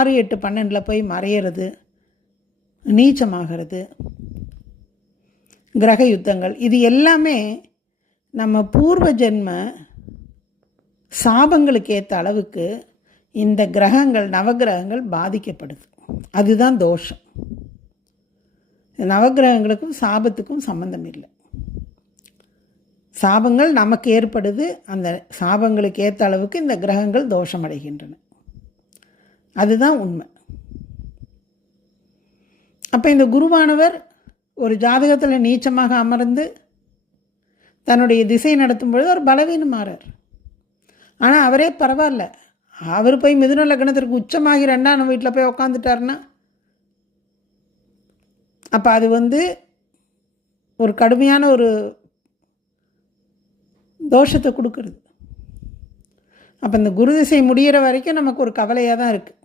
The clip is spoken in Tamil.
6, 8, 12 போய் மறையிறது, நீச்சமாகிறது, கிரக யுத்தங்கள், இது எல்லாமே நம்ம பூர்வ ஜென்ம சாபங்களுக்கு ஏற்ற அளவுக்கு இந்த கிரகங்கள், நவகிரகங்கள் பாதிக்கப்படுது. அதுதான் தோஷம். நவகிரகங்களுக்கும் சாபத்துக்கும் சம்பந்தம் இல்லை. சாபங்கள் நமக்கு ஏற்படுது, அந்த சாபங்களுக்கு ஏற்ற அளவுக்கு இந்த கிரகங்கள் தோஷமடைகின்றன. அதுதான் உண்மை. அப்போ இந்த குருவானவர் ஒரு ஜாதகத்தில் நீச்சமாக அமர்ந்து தன்னுடைய திசை நடத்தும் பொழுது ஒரு பலவீனமாறார். ஆனால் அவரே பரவாயில்ல, அவர் போய் மிதுன லக்னத்திற்கு உச்சமாகி 2ஆம் வீட்டில் போய் உக்காந்துட்டாருன்னா அப்போ அது ஒரு கடுமையான ஒரு தோஷத்தை கொடுக்குறது. அப்போ இந்த குரு திசை முடிகிற வரைக்கும் நமக்கு ஒரு கவலையாக தான் இருக்குது.